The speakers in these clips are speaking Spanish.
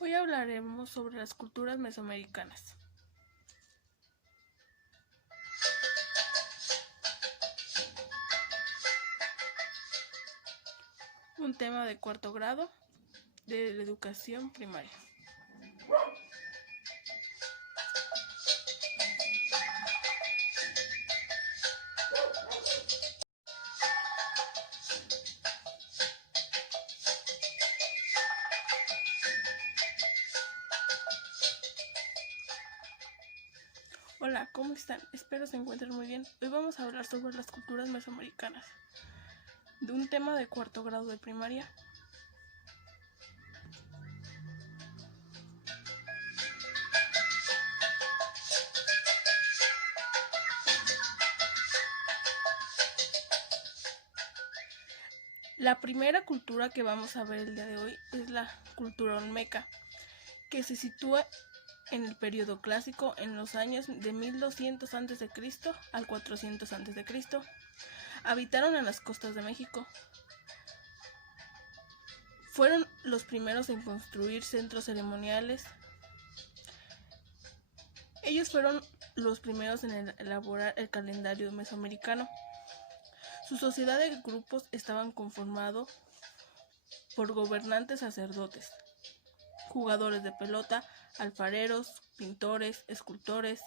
Hoy hablaremos sobre las culturas mesoamericanas. Un tema de cuarto grado de la educación primaria. Hola, ¿cómo están? Espero se encuentren muy bien. Hoy vamos a hablar sobre las culturas mesoamericanas, de un tema de cuarto grado de primaria. La primera cultura que vamos a ver el día de hoy es la cultura olmeca, que se sitúa en el periodo clásico en los años de 1200 a.C. al 400 a.C. Habitaron en las costas de México. Fueron los primeros en construir centros ceremoniales. Ellos fueron los primeros en elaborar el calendario mesoamericano. Su sociedad de grupos estaban conformados por gobernantes sacerdotes, jugadores de pelota, alfareros, pintores, escultores,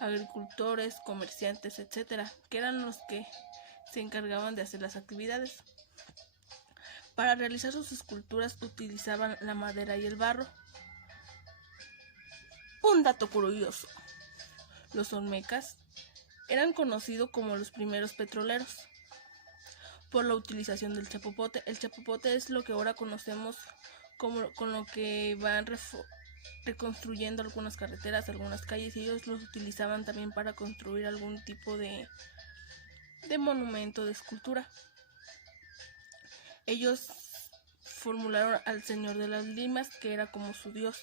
agricultores, comerciantes, etc., que eran los que se encargaban de hacer las actividades. Para realizar sus esculturas utilizaban la madera y el barro. Un dato curioso: los olmecas eran conocidos como los primeros petroleros por la utilización del chapopote. El chapopote es lo que ahora conocemos con lo que van reconstruyendo algunas carreteras, algunas calles, y ellos los utilizaban también para construir algún tipo de monumento, de escultura. Ellos formularon al Señor de las Limas, que era como su dios.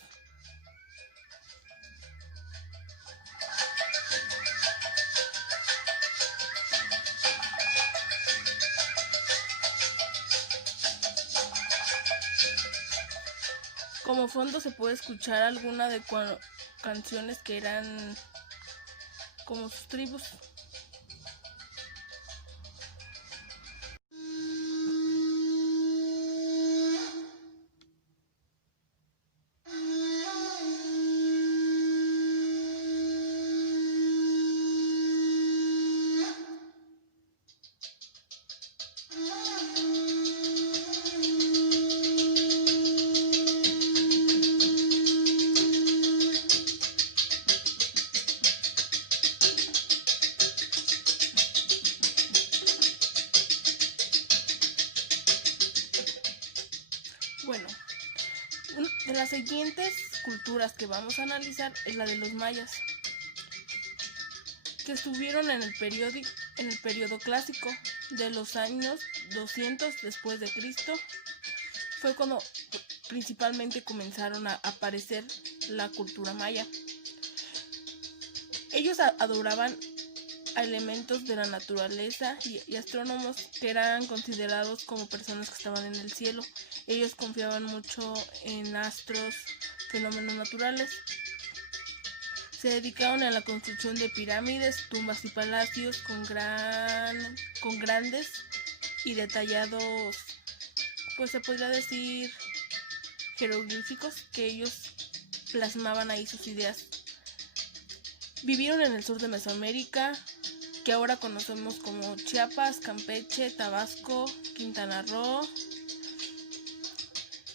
Como fondo se puede escuchar alguna de canciones que eran como sus tribus. Bueno, de las siguientes culturas que vamos a analizar es la de los mayas, que estuvieron en el periodo clásico de los años 200 después de Cristo. Fue cuando principalmente comenzaron a aparecer la cultura maya. Ellos adoraban a elementos de la naturaleza y astrónomos que eran considerados como personas que estaban en el cielo. Ellos confiaban mucho en astros, fenómenos naturales. Se dedicaron a la construcción de pirámides, tumbas y palacios con grandes y detallados, pues se podría decir, jeroglíficos, que ellos plasmaban ahí sus ideas. Vivieron en el sur de Mesoamérica, que ahora conocemos como Chiapas, Campeche, Tabasco, Quintana Roo.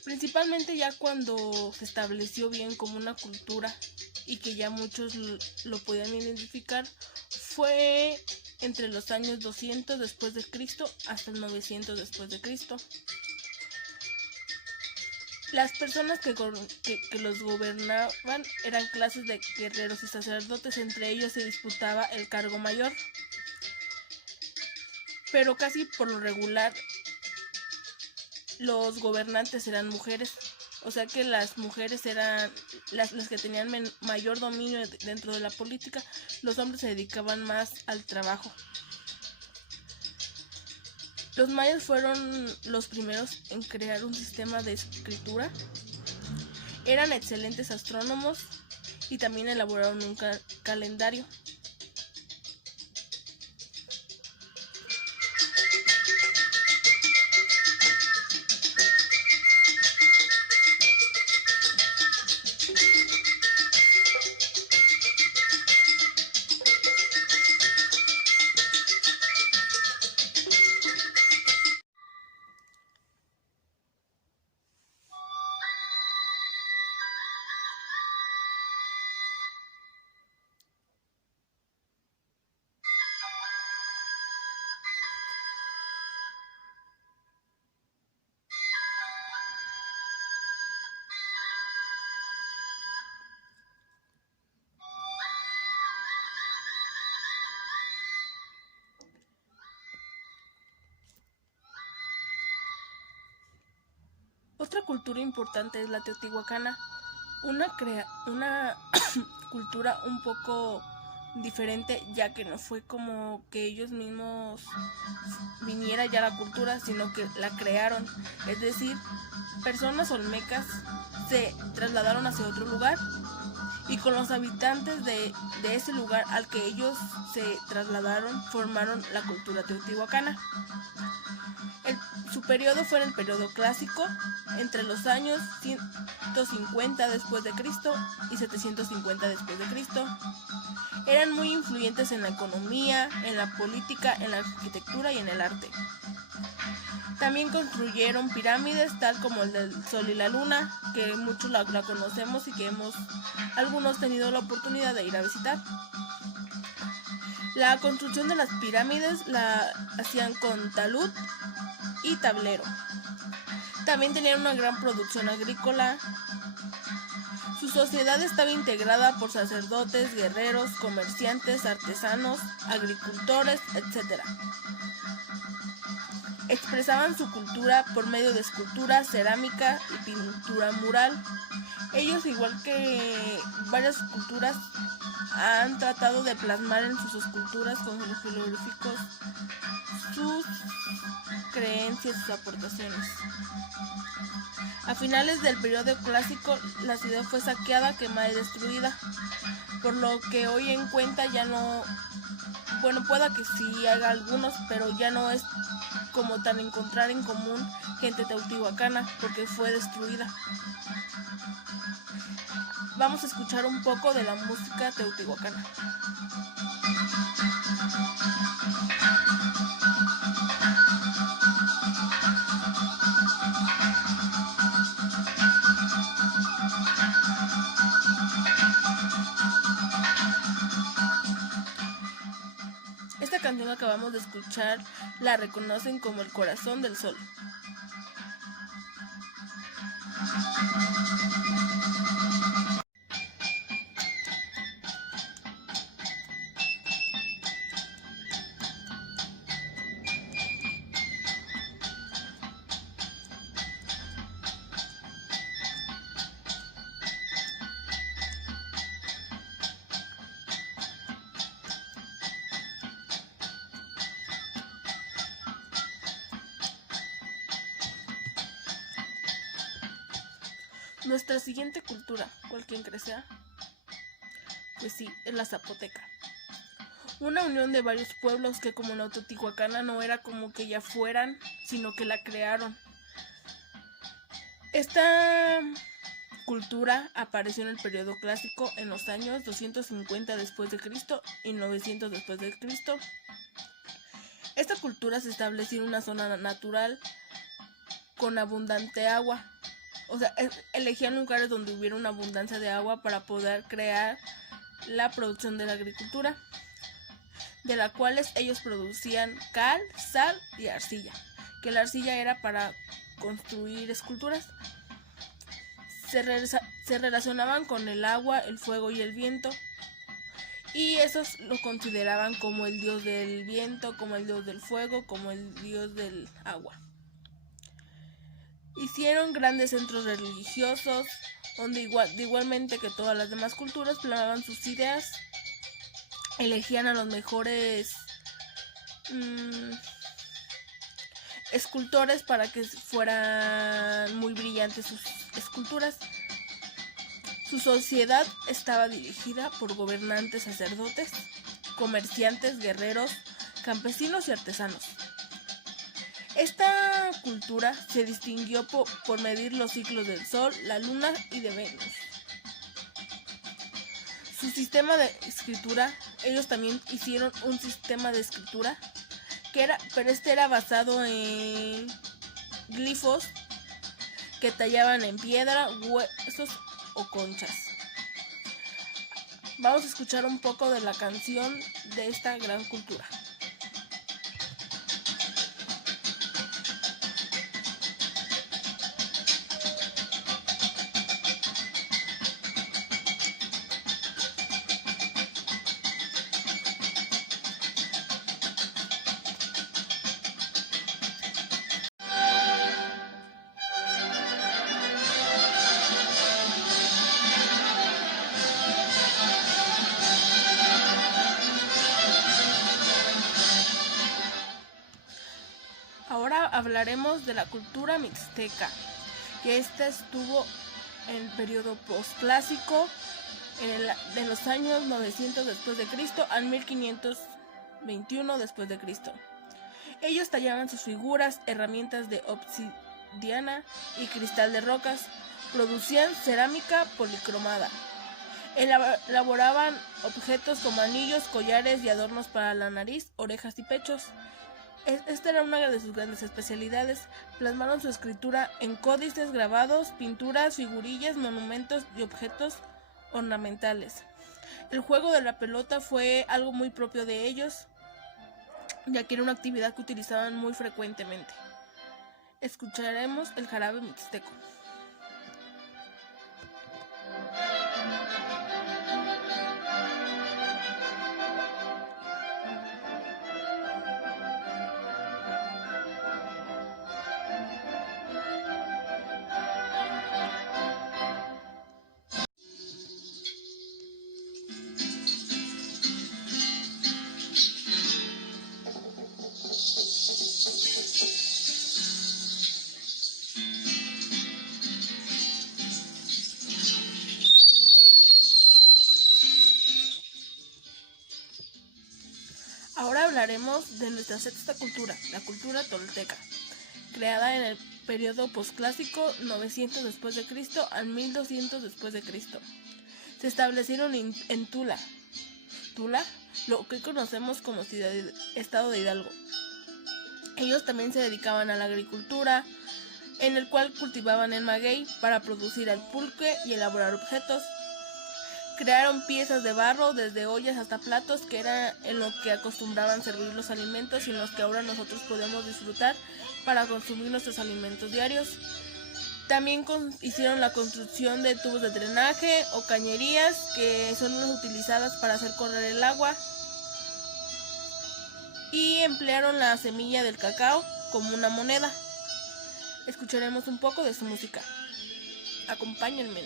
Principalmente ya cuando se estableció bien como una cultura y que ya muchos lo podían identificar, fue entre los años 200 después de Cristo hasta el 900 después de Cristo. Las personas que los gobernaban eran clases de guerreros y sacerdotes. Entre ellos se disputaba el cargo mayor, pero casi por lo regular los gobernantes eran mujeres. O sea que las mujeres eran las que tenían mayor dominio dentro de la política. Los hombres se dedicaban más al trabajo. Los mayas fueron los primeros en crear un sistema de escritura. Eran excelentes astrónomos y también elaboraron un calendario. Otra cultura importante es la teotihuacana, una cultura un poco diferente, ya que no fue como que ellos mismos viniera ya la cultura, sino que la crearon. Es decir, personas olmecas se trasladaron hacia otro lugar y con los habitantes de ese lugar al que ellos se trasladaron formaron la cultura teotihuacana. Su periodo fue en el periodo clásico, entre los años 150 después de Cristo y 750 después de Cristo. Eran muy influyentes en la economía, en la política, en la arquitectura y en el arte. También construyeron pirámides tal como el del Sol y la Luna, que muchos la conocemos y que hemos algunos tenido la oportunidad de ir a visitar. La construcción de las pirámides la hacían con talud y tablero. También tenían una gran producción agrícola. Su sociedad estaba integrada por sacerdotes, guerreros, comerciantes, artesanos, agricultores, etc. Expresaban su cultura por medio de escultura, cerámica y pintura mural. Ellos, igual que varias culturas, han tratado de plasmar en sus esculturas con los jeroglíficos sus creencias, sus aportaciones. A finales del periodo clásico, la ciudad fue saqueada, quemada y destruida, por lo que hoy en cuenta ya no, bueno, pueda que sí haga algunos, pero ya no es como tan encontrar en común gente teotihuacana, porque fue destruida. Vamos a escuchar un poco de la música teotihuacana. Esta canción que acabamos de escuchar la reconocen como el corazón del sol. Nuestra siguiente cultura, ¿cuál creen que sea? Pues sí, es la zapoteca. Una unión de varios pueblos que como la teotihuacana no era como que ya fueran, sino que la crearon. Esta cultura apareció en el periodo clásico en los años 250 después de Cristo y 900 después de Cristo. Esta cultura se estableció en una zona natural con abundante agua. O sea, elegían lugares donde hubiera una abundancia de agua para poder crear la producción de la agricultura, de la cual ellos producían cal, sal y arcilla, que la arcilla era para construir esculturas. Se relacionaban con el agua, el fuego y el viento, y esos lo consideraban como el dios del viento, como el dios del fuego, como el dios del agua. Hicieron grandes centros religiosos, donde igualmente que todas las demás culturas plasmaban sus ideas, elegían a los mejores escultores para que fueran muy brillantes sus esculturas. Su sociedad estaba dirigida por gobernantes, sacerdotes, comerciantes, guerreros, campesinos y artesanos. Esta cultura se distinguió por medir los ciclos del Sol, la Luna y de Venus. Su sistema de escritura, ellos también hicieron un sistema de escritura, pero este era basado en glifos que tallaban en piedra, huesos o conchas. Vamos a escuchar un poco de la canción de esta gran cultura. Ahora hablaremos de la cultura mixteca, que esta estuvo en el periodo postclásico, de los años 900 después de Cristo al 1521 después de Cristo. Ellos tallaban sus figuras, herramientas de obsidiana y cristal de rocas, producían cerámica policromada, elaboraban objetos como anillos, collares y adornos para la nariz, orejas y pechos. Esta era una de sus grandes especialidades. Plasmaron su escritura en códices, grabados, pinturas, figurillas, monumentos y objetos ornamentales. El juego de la pelota fue algo muy propio de ellos, ya que era una actividad que utilizaban muy frecuentemente. Escucharemos el jarabe mixteco. Ahora hablaremos de nuestra sexta cultura, la cultura tolteca, creada en el periodo posclásico 900 después de Cristo al 1200 después de Cristo. Se establecieron en Tula, lo que conocemos como estado de Hidalgo. Ellos también se dedicaban a la agricultura, en el cual cultivaban el maguey para producir el pulque y elaborar objetos. Crearon piezas de barro, desde ollas hasta platos, que era en lo que acostumbraban servir los alimentos y en los que ahora nosotros podemos disfrutar para consumir nuestros alimentos diarios. También hicieron la construcción de tubos de drenaje o cañerías, que son las utilizadas para hacer correr el agua. Y emplearon la semilla del cacao como una moneda. Escucharemos un poco de su música. Acompáñenme.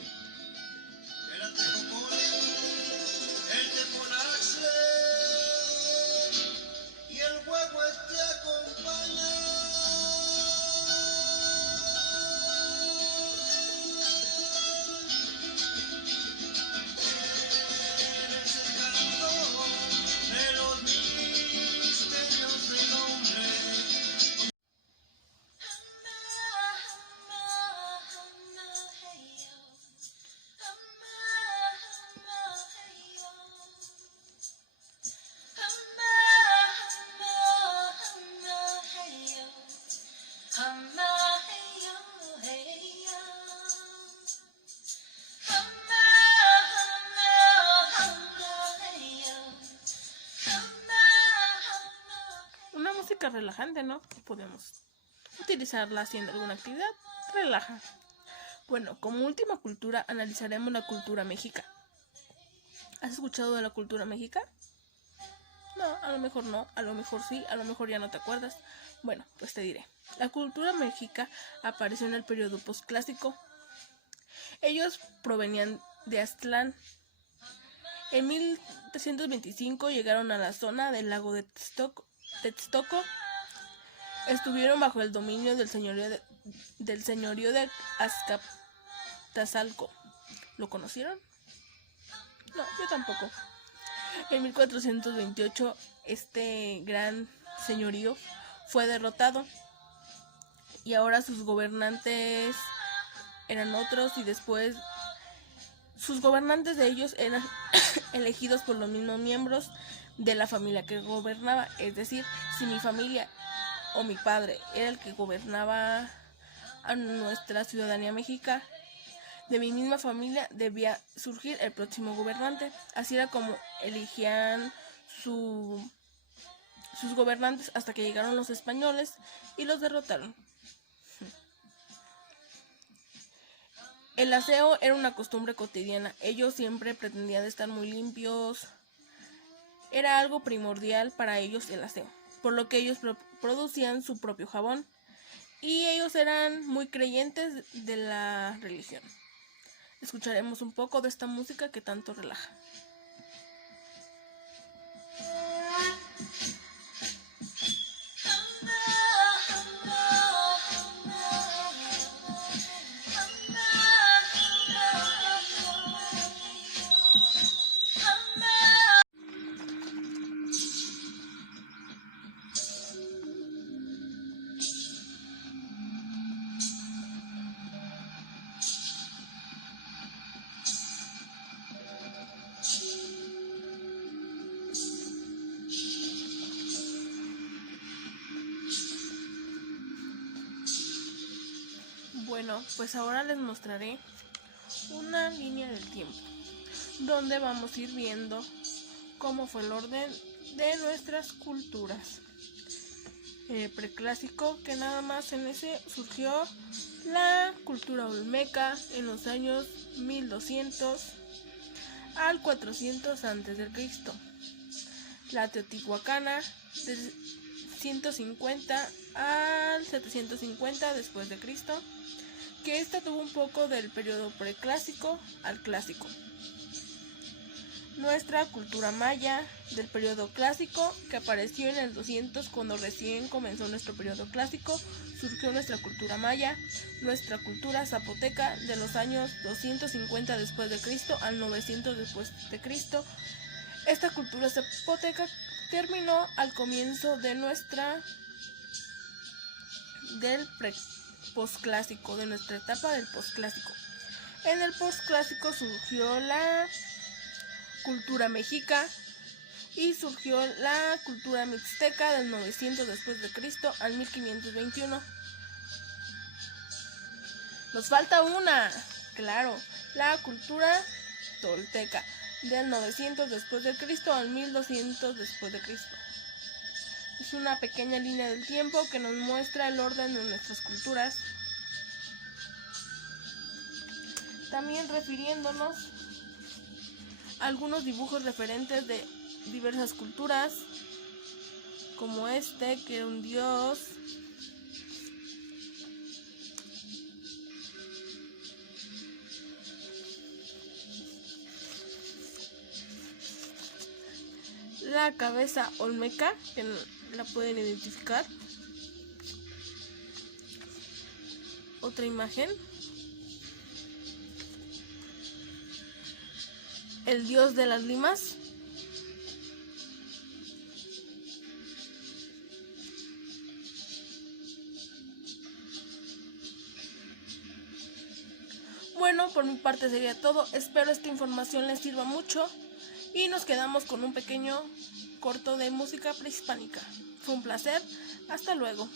Una música relajante, ¿no? Podemos utilizarla haciendo alguna actividad. Relaja. Bueno, como última cultura analizaremos la cultura mexica. ¿Has escuchado de la cultura mexica? No, a lo mejor no, a lo mejor sí, a lo mejor ya no te acuerdas. Bueno, pues te diré. La cultura mexica apareció en el periodo posclásico. Ellos provenían de Aztlán. En 1325 llegaron a la zona del lago de Texcoco. Estuvieron bajo el dominio del señorío de Azcapotzalco. ¿Lo conocieron? No, yo tampoco. En 1428 este gran señorío fue derrotado y ahora sus gobernantes eran otros, y después sus gobernantes de ellos eran elegidos por los mismos miembros de la familia que gobernaba. Es decir, si mi familia o mi padre era el que gobernaba a nuestra ciudadanía mexicana, de mi misma familia debía surgir el próximo gobernante. Así era como elegían sus gobernantes hasta que llegaron los españoles y los derrotaron. El aseo era una costumbre cotidiana. Ellos siempre pretendían estar muy limpios. Era algo primordial para ellos el aseo, por lo que ellos producían su propio jabón. Y ellos eran muy creyentes de la religión. Escucharemos un poco de esta música que tanto relaja. Bueno, pues ahora les mostraré una línea del tiempo, donde vamos a ir viendo cómo fue el orden de nuestras culturas. Preclásico, que nada más en ese surgió la cultura olmeca en los años 1200 al 400 a.C. La teotihuacana de 150 al 750 después de Cristo, que esta tuvo un poco del periodo preclásico al clásico. Nuestra cultura maya del periodo clásico, que apareció en el 200 cuando recién comenzó nuestro periodo clásico, surgió nuestra cultura maya. Nuestra cultura zapoteca de los años 250 después de Cristo al 900 después de Cristo. Esta cultura zapoteca terminó al comienzo de posclásico, de nuestra etapa del posclásico. En el posclásico surgió la cultura mexica y surgió la cultura mixteca del 900 después de Cristo al 1521. Nos falta una, claro, la cultura tolteca del 900 después de Cristo al 1200 después de Cristo. Es una pequeña línea del tiempo que nos muestra el orden de nuestras culturas. También refiriéndonos a algunos dibujos referentes de diversas culturas, como este, que era un dios. La cabeza olmeca, que la pueden identificar. Otra imagen. El dios de las limas. Bueno, por mi parte sería todo. Espero esta información les sirva mucho. Y nos quedamos con un pequeño corto de música prehispánica. Fue un placer. Hasta luego.